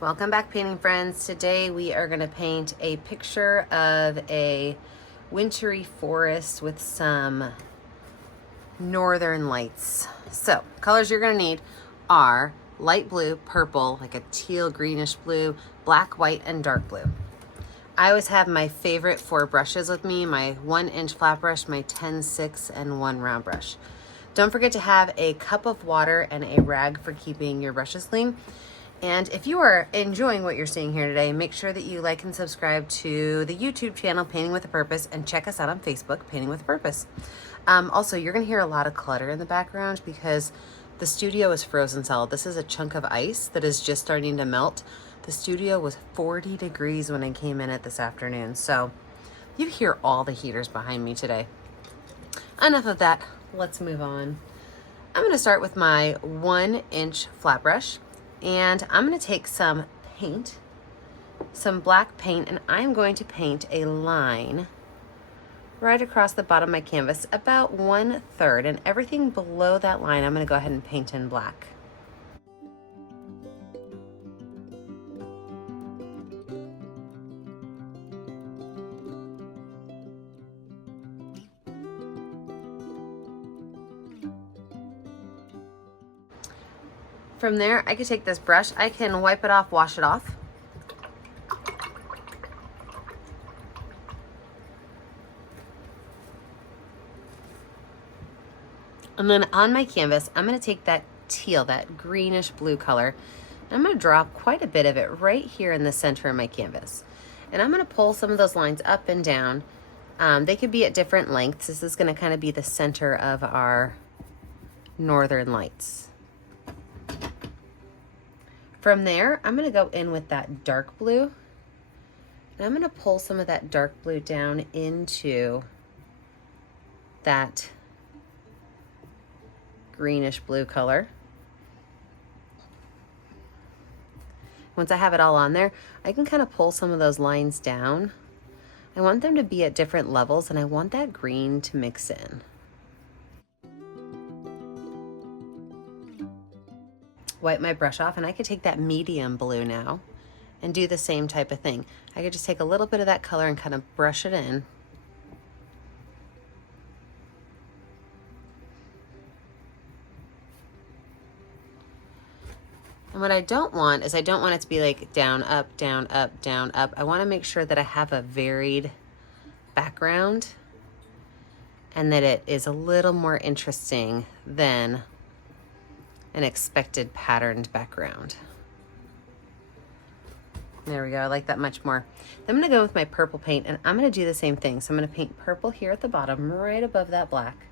Welcome back, painting friends. Today we are going to paint a picture of a wintry forest with some northern lights. So colors you're going to need are light blue, purple, like a teal greenish blue, black, white, and dark blue. I always have my favorite 4 brushes with me, my 1-inch flat brush, my 10-6, and 1 round brush. Don't forget to have a cup of water and a rag for keeping your brushes clean. And if you are enjoying what you're seeing here today, make sure that you like and subscribe to the YouTube channel, Painting with a Purpose, and check us out on Facebook, Painting with a Purpose. Also, you're going to hear a lot of clutter in the background because the studio is frozen solid. This is a chunk of ice that is just starting to melt. The studio was 40 degrees when I came in it this afternoon, so you hear all the heaters behind me today. Enough of that. Let's move on. I'm going to start with my 1-inch flat brush. And I'm going to take some paint, some black paint, and I'm going to paint a line right across the bottom of my canvas, about 1/3, and everything below that line I'm going to go ahead and paint in black. From there, I can take this brush, I can wipe it off, wash it off. And then on my canvas, I'm going to take that teal, that greenish blue color, and I'm going to drop quite a bit of it right here in the center of my canvas. And I'm going to pull some of those lines up and down. They could be at different lengths. This is going to kind of be the center of our northern lights. From there, I'm going to go in with that dark blue, and I'm going to pull some of that dark blue down into that greenish blue color. Once I have it all on there, I can kind of pull some of those lines down. I want them to be at different levels, and I want that green to mix in. Wipe my brush off, and I could take that medium blue now and do the same type of thing. I could just take a little bit of that color and kind of brush it in. And what I don't want is I don't want it to be like down, up, down, up, down, up. I want to make sure that I have a varied background and that it is a little more interesting than an expected patterned background. There we go, I like that much more. Then I'm gonna go with my purple paint, and I'm gonna do the same thing. So I'm gonna paint purple here at the bottom, right above that black.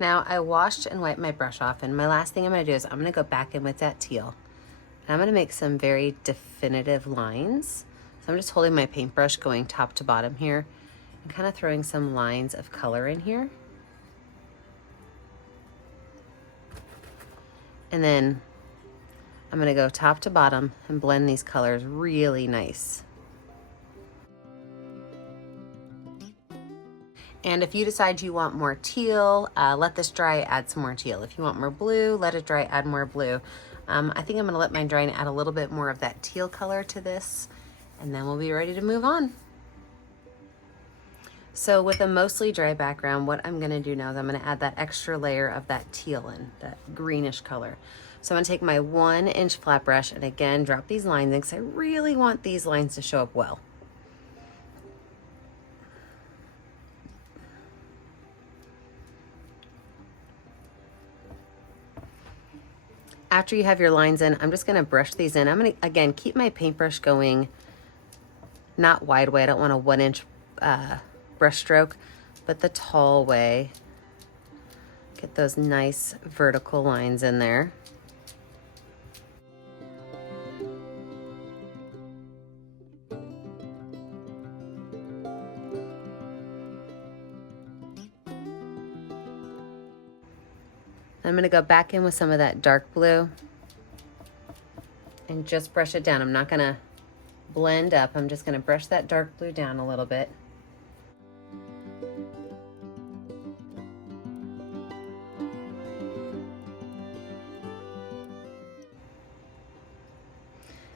Now I washed and wiped my brush off, and my last thing I'm going to do is I'm going to go back in with that teal. And I'm going to make some very definitive lines. So I'm just holding my paintbrush going top to bottom here and kind of throwing some lines of color in here. And then I'm going to go top to bottom and blend these colors really nice. And if you decide you want more teal, let this dry, add some more teal. If you want more blue, let it dry, add more blue. I think I'm gonna let mine dry and add a little bit more of that teal color to this, and then we'll be ready to move on. So with a mostly dry background, what I'm gonna do now is I'm gonna add that extra layer of that teal in, that greenish color. So I'm gonna take my 1-inch flat brush and again, drop these lines in because I really want these lines to show up well. After you have your lines in, I'm just gonna brush these in. I'm gonna, again, keep my paintbrush going not wide way. I don't want a 1-inch brush stroke, but the tall way. Get those nice vertical lines in there. I'm gonna go back in with some of that dark blue and just brush it down. I'm not gonna blend up. I'm just gonna brush that dark blue down a little bit.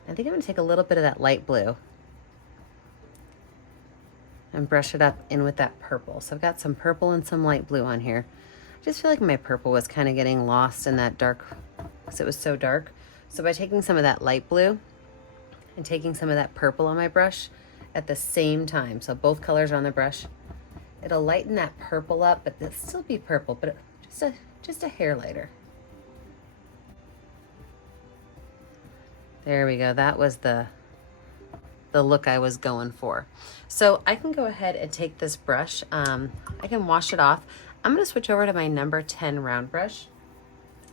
I think I'm gonna take a little bit of that light blue and brush it up in with that purple. So I've got some purple and some light blue on here. I just feel like my purple was kind of getting lost in that dark because it was so dark. So by taking some of that light blue and taking some of that purple on my brush at the same time, so both colors are on the brush, it'll lighten that purple up, but it'll still be purple, but just a hair lighter. There we go. That was the look I was going for. So I can go ahead and take this brush. I can wash it off. I'm going to switch over to my number 10 round brush,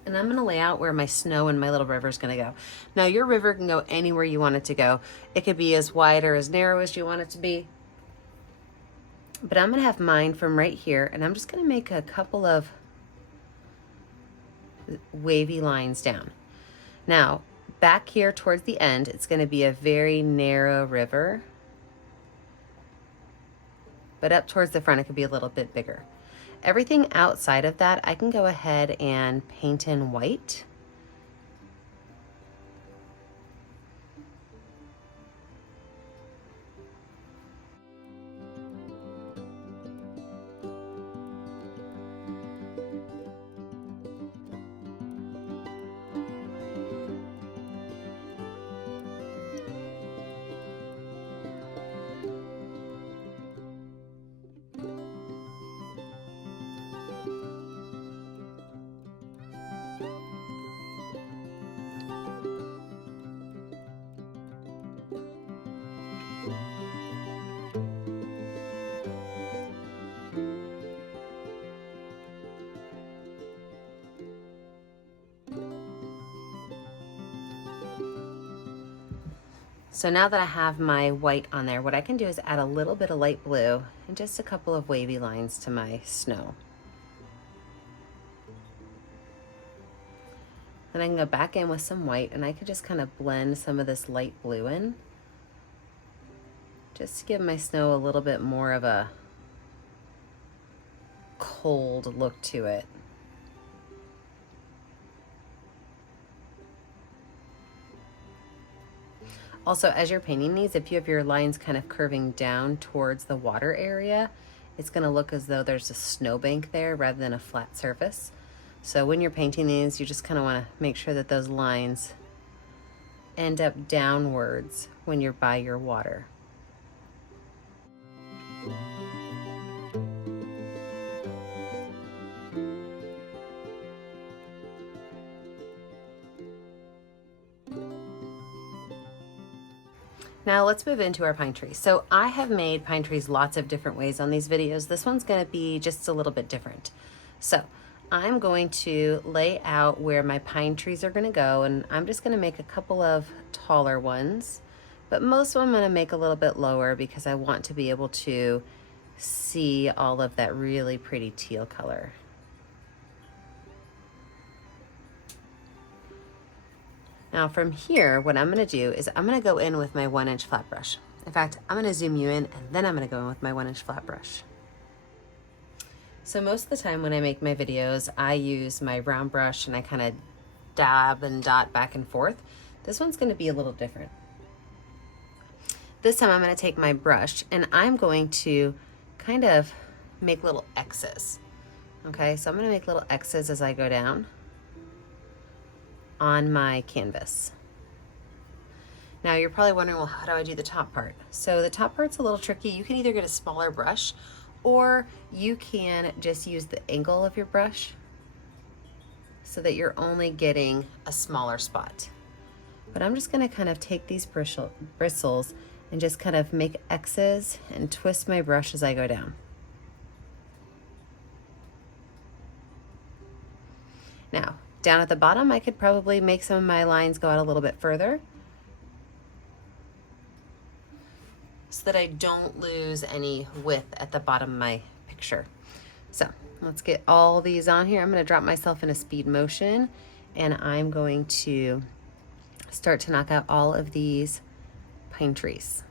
and I'm going to lay out where my snow and my little river is going to go. Now your river can go anywhere you want it to go. It could be as wide or as narrow as you want it to be. But I'm going to have mine from right here, and I'm just going to make a couple of wavy lines down. Now, back here towards the end, it's going to be a very narrow river. But up towards the front, it could be a little bit bigger. Everything outside of that, I can go ahead and paint in white. So now that I have my white on there, what I can do is add a little bit of light blue and just a couple of wavy lines to my snow. Then I can go back in with some white, and I can just kind of blend some of this light blue in, just to give my snow a little bit more of a cold look to it. Also, as you're painting these, if you have your lines kind of curving down towards the water area, it's going to look as though there's a snowbank there rather than a flat surface. So when you're painting these, you just kind of want to make sure that those lines end up downwards when you're by your water. Now let's move into our pine tree. So I have made pine trees lots of different ways on these videos. This one's going to be just a little bit different. So I'm going to lay out where my pine trees are going to go, and I'm just going to make a couple of taller ones, but most of them I'm going to make a little bit lower because I want to be able to see all of that really pretty teal color. Now from here, what I'm going to do is I'm going to go in with my 1-inch flat brush. In fact, I'm going to zoom you in, and then I'm going to go in with my 1-inch flat brush. So most of the time when I make my videos, I use my round brush and I kind of dab and dot back and forth. This one's going to be a little different. This time I'm going to take my brush and I'm going to kind of make little X's. Okay, so I'm going to make little X's as I go down on my canvas. Now you're probably wondering, well, how do I do the top part? So the top part's a little tricky. You can either get a smaller brush, or you can just use the angle of your brush so that you're only getting a smaller spot. But I'm just gonna kind of take these bristles and just kind of make X's and twist my brush as I go down. Now, down at the bottom, I could probably make some of my lines go out a little bit further so that I don't lose any width at the bottom of my picture. So let's get all these on here. I'm going to drop myself in a speed motion, and I'm going to start to knock out all of these pine trees.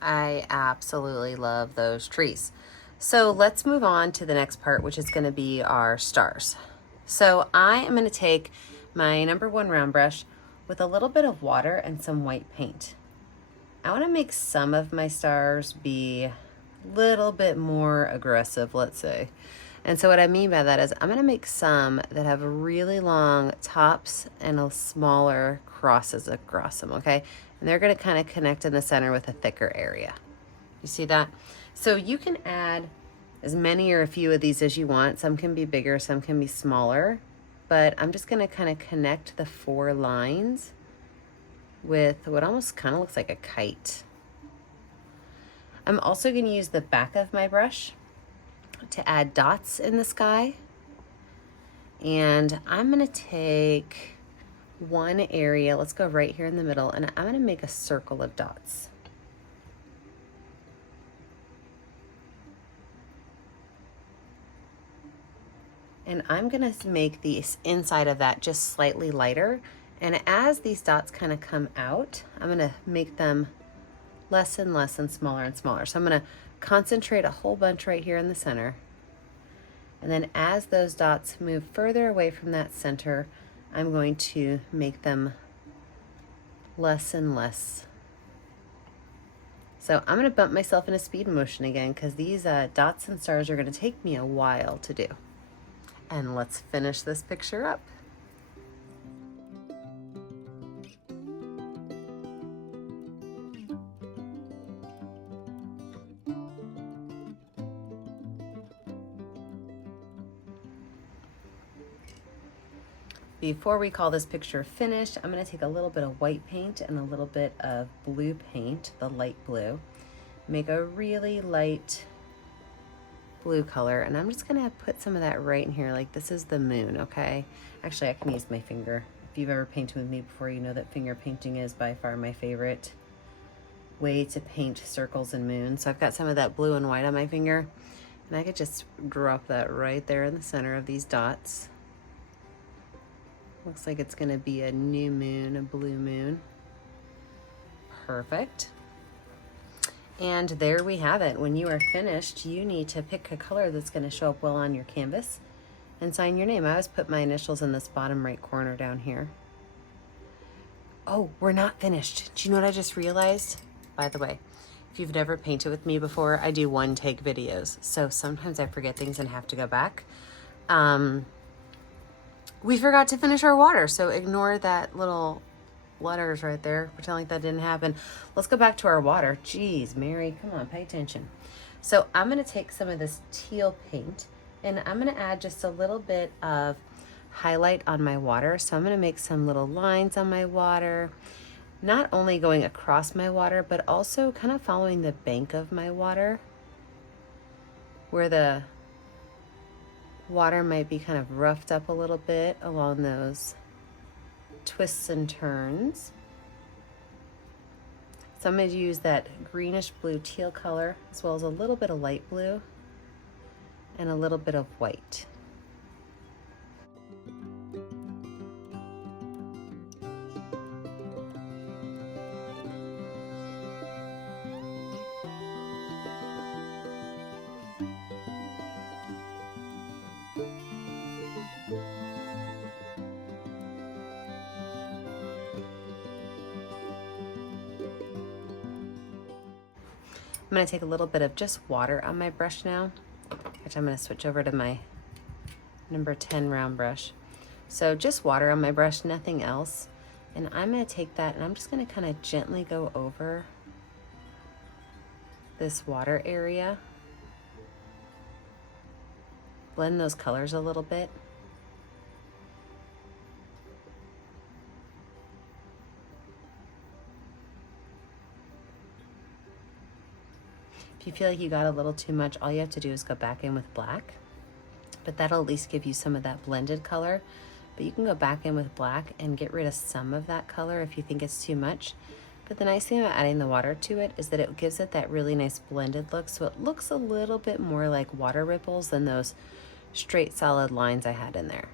I absolutely love those trees. So let's move on to the next part, which is going to be our stars. So I am going to take my #1 round brush with a little bit of water and some white paint. I want to make some of my stars be a little bit more aggressive, let's say. And so what I mean by that is I'm going to make some that have really long tops and a smaller crosses across them, okay? And they're going to kind of connect in the center with a thicker area. You see that? So you can add as many or a few of these as you want. Some can be bigger, some can be smaller. But I'm just going to kind of connect the 4 lines with what almost kind of looks like a kite. I'm also going to use the back of my brush to add dots in the sky. And I'm going to take one area, let's go right here in the middle, and I'm going to make a circle of dots. And I'm going to make the inside of that just slightly lighter. And as these dots kind of come out, I'm going to make them less and less and smaller. So I'm going to concentrate a whole bunch right here in the center. And then as those dots move further away from that center, I'm going to make them less and less. So I'm going to bump myself in a speed motion again because these dots and stars are going to take me a while to do. And let's finish this picture up. Before we call this picture finished, I'm going to take a little bit of white paint and a little bit of blue paint, the light blue. Make a really light blue color, and I'm just going to put some of that right in here, like this is the moon, okay? Actually, I can use my finger. If you've ever painted with me before, you know that finger painting is by far my favorite way to paint circles and moons. So I've got some of that blue and white on my finger, and I could just drop that right there in the center of these dots. Looks like it's going to be a new moon, a blue moon. Perfect. And there we have it. When you are finished, you need to pick a color that's going to show up well on your canvas and sign your name. I always put my initials in this bottom right corner down here. Oh, we're not finished. Do you know what I just realized? By the way, if you've never painted with me before, I do one-take videos. So sometimes I forget things and have to go back. We forgot to finish our water, so ignore that little letters right there. Pretend like that didn't happen. Let's go back to our water. Jeez, Mary, come on, pay attention. So I'm going to take some of this teal paint, and I'm going to add just a little bit of highlight on my water. So I'm going to make some little lines on my water, not only going across my water, but also kind of following the bank of my water, where the water might be kind of roughed up a little bit along those twists and turns. So I'm going to use that greenish blue teal color, as well as a little bit of light blue and a little bit of white. I'm going to take a little bit of just water on my brush now, which I'm going to switch over to my #10 round brush. So just water on my brush, nothing else. And I'm going to take that and I'm just going to kind of gently go over this water area. Blend those colors a little bit. If you feel like you got a little too much, all you have to do is go back in with black, but that'll at least give you some of that blended color. But you can go back in with black and get rid of some of that color if you think it's too much. But the nice thing about adding the water to it is that it gives it that really nice blended look, so it looks a little bit more like water ripples than those straight solid lines I had in there.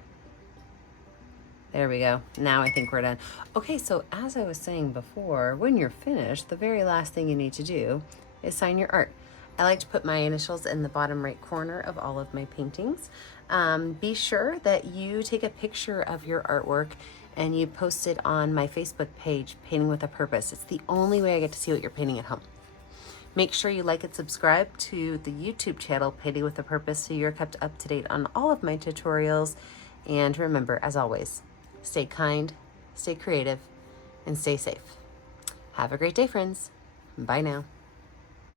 There we go. Now I think we're done. Okay, so as I was saying before, when you're finished, the very last thing you need to do is sign your art. I like to put my initials in the bottom right corner of all of my paintings. Be sure that you take a picture of your artwork and you post it on my Facebook page, Painting with a Purpose. It's the only way I get to see what you're painting at home. Make sure you like and subscribe to the YouTube channel, Painting with a Purpose, so you're kept up to date on all of my tutorials. And remember, as always, stay kind, stay creative, and stay safe. Have a great day, friends. Bye now.